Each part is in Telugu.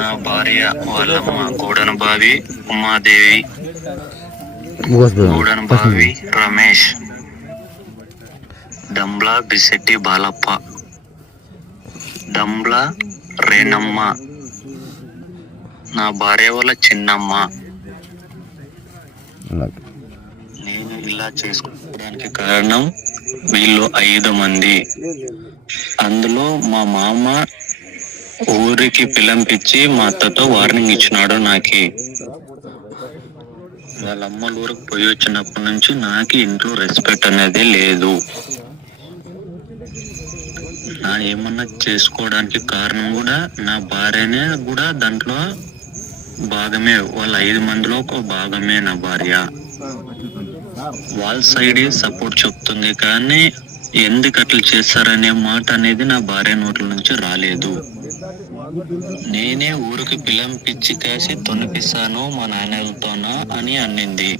నా భార్య వాళ్ళమ్మ గూడన బావి ఉమాదేవి, గూడన బావి రమేష్, దంబ్లా బిశెట్టి బాలప్ప, దంబ్లా రేణమ్మ, నా భార్య వాళ్ళ చిన్నమ్మ. నేను ఇలా చేసుకోవడానికి కారణం వీళ్ళు 5 మంది. అందులో మా మామ ఊరికి పిలంపిచ్చి మా అత్తతో వార్నింగ్ ఇచ్చినాడు. నాకి వాళ్ళ అమ్మల ఊరికి పోయి వచ్చినప్పటి నుంచి నాకు ఇంట్లో రెస్పెక్ట్ అనేది లేదు. నా ఏమన్నా చేసుకోవడానికి కారణం కూడా నా భార్యనే కూడా దాంట్లో భాగమే. వాళ్ళ 5 మందిలో ఒక భాగమే నా భార్య. వాళ్ళ సైడే సపోర్ట్ చెప్తుంది, కానీ ఎందుకు అట్లా చేస్తారనే మాట అనేది నా భార్య నోట్ల నుంచి రాలేదు. నేనే ఊరికి పిలంపిచ్చి కాసి తొనిపిస్తాను మా నాన్నలతోనా అని అన్నింది.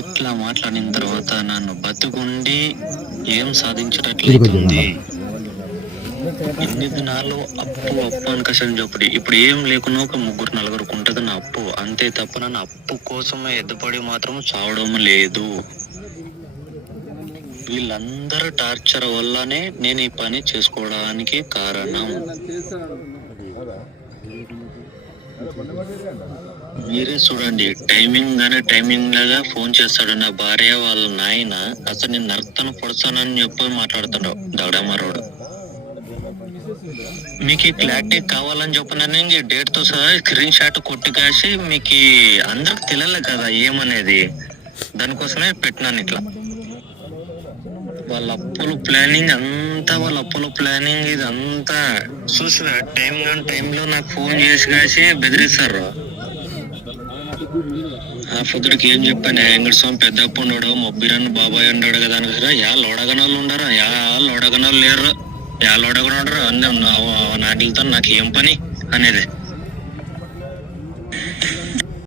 ఇట్లా మాట్లాడిన తర్వాత నన్ను బతుకుండి ఏం సాధించేటట్లయితుంది. ఎన్ని దినాలు అప్పు అప్పు అని కష్టం చెప్పడి. ఇప్పుడు ఏం లేకున్నా ఒక 3-4 ఉంటది నా అప్పు, అంతే తప్ప నన్ను అప్పు కోసమే ఎద్దుపడి మాత్రం చావడం లేదు. వీళ్ళందరూ టార్చర్ వల్లనే నేను ఈ పని చేసుకోవడానికి కారణం. మీరే చూడండి, టైమింగ్ లాగా ఫోన్ చేస్తాడు నా భార్య వాళ్ళ నాయన. అసలు నేను నరకతను పొడస్తానని చెప్పి మాట్లాడుతాడు దవడమారోడు. మీకు క్లారిటీ కావాలని చెప్పినాను. డేట్ తో సహా స్క్రీన్ షాట్ కొట్టి కాసి మీకు అందరికి తెలియాలి కదా ఏమనేది. దానికోసమే పెట్టినాను ఇట్లా. వాళ్ళ అప్పుల ప్లానింగ్ ఇదంతా చూసి టైంలో నాకు ఫోన్ చేసి కాసి బెదిరిస్తారు. ఆ పొద్దుడికి ఏం చెప్పాను, వెంకటస్వామి పెద్ద అప్పు ఉన్నాడు, మొబ్బిరన్న బాబాయ్ అన్నాడు కదా అని. లోడగనోళ్ళు ఉండరు, లోడగనోళ్ళు లేరు, లోడగనోడరు నాటితో నాకు ఏం పని అనేది.